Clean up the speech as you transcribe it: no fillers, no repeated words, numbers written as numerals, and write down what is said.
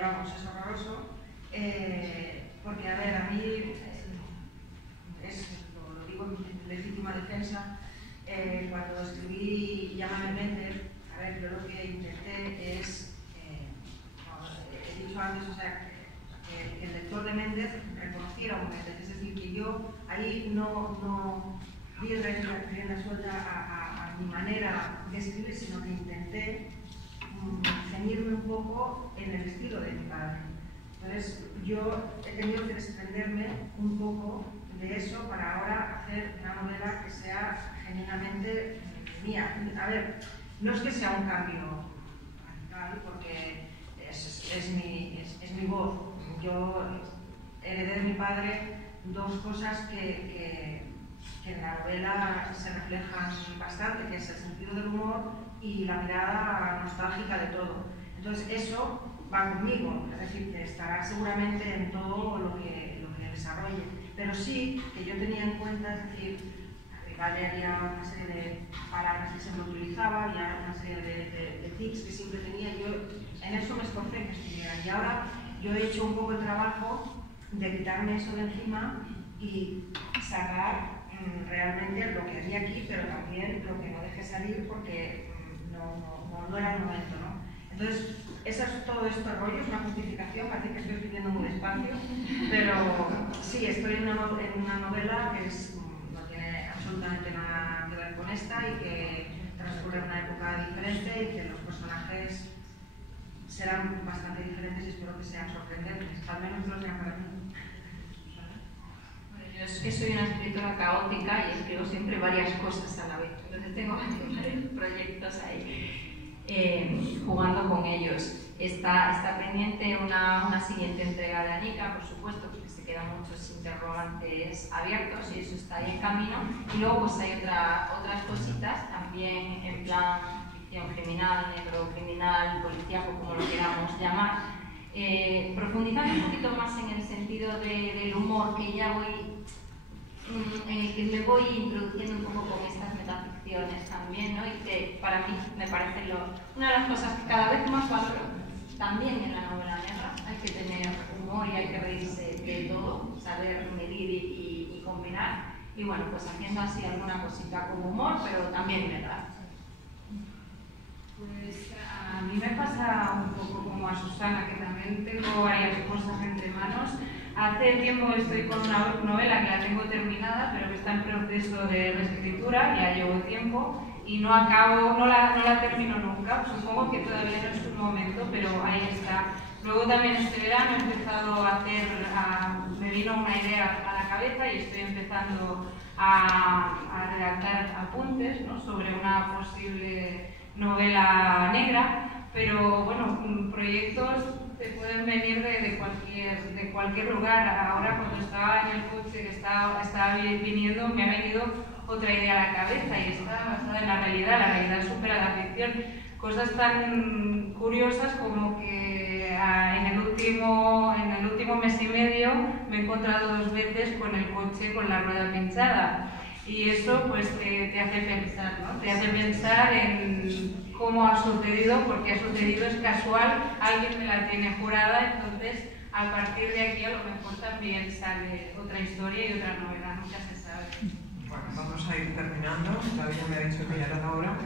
vamos, es horroroso, porque, a ver, a mí, lo digo en legítima defensa, cuando escribí Llámame Méndez, a ver, yo lo que intenté es, he dicho antes, o sea, que el lector de Méndez reconociera a un Méndez, es decir, que yo ahí no di rienda suelta a mi manera de escribir, sino que intenté ceñirme un poco en el estilo de mi padre. Entonces, yo he tenido que desprenderme un poco de eso para ahora hacer una novela que sea genuinamente mía. A ver, no es que sea un cambio radical, porque es mi voz. Yo heredé de mi padre dos cosas que en la novela se reflejan bastante, que es el sentido del humor y la mirada nostálgica de todo. Entonces eso va conmigo, es decir, que estará seguramente en todo lo que desarrolle. Pero sí que yo tenía en cuenta, es decir, había una serie de palabras que siempre utilizaba, había una serie de tics que siempre tenía. Yo en eso me esforcé que estuvieran. Y ahora yo he hecho un poco el trabajo de quitarme eso de encima y sacar realmente lo que había aquí, pero también lo que no dejé salir porque no era el momento, ¿no? Entonces, todo este rollo es una justificación, parece que estoy escribiendo muy despacio, pero sí, estoy en una novela que no tiene absolutamente nada que ver con esta y que transcurre en una época diferente y que los personajes serán bastante diferentes y espero que sean sorprendentes, al menos los sean para mí. Yo es que soy una escritora caótica y escribo siempre varias cosas a la vez, entonces tengo varios proyectos ahí jugando con ellos. Está pendiente una siguiente entrega de Anika, por supuesto, porque se quedan muchos interrogantes abiertos y eso está ahí en camino. Y luego pues hay otras cositas también en plan ficción criminal, negro criminal, policíaco, como lo queramos llamar. Profundizando un poquito más en el sentido del humor que ya que me voy introduciendo un poco con estas metaficciones también, ¿no? Y que para mí me parece una de las cosas que cada vez más valoro también en la novela negra. Hay que tener humor y hay que reírse de todo, saber medir y combinar. Y bueno, pues haciendo así alguna cosita con humor, pero también negra. Pues a mí me pasa un poco como a Susana, que también tengo varias cosas entre manos. Hace tiempo estoy con una novela que la tengo terminada, pero que está en proceso de reescritura, ya llevo tiempo, y no la termino nunca. Supongo que todavía no es un momento, pero ahí está. Luego también este verano he empezado a me vino una idea a la cabeza y estoy empezando a redactar apuntes, ¿no?, sobre una posible novela negra, pero bueno, proyectos te pueden venir de cualquier lugar. Ahora cuando estaba en el coche que estaba viniendo, me ha venido otra idea a la cabeza y está basada en la realidad supera la ficción. Cosas tan curiosas como que en el último mes y medio me he encontrado 2 veces con el coche con la rueda pinchada. Y eso pues te hace pensar, ¿no? Te hace pensar en cómo ha sucedido, porque ha sucedido, es casual, alguien me la tiene jurada, entonces a partir de aquí a lo mejor también sale otra historia y otra novela, nunca se sabe. Bueno, vamos a ir terminando, David me ha dicho que ya era la hora.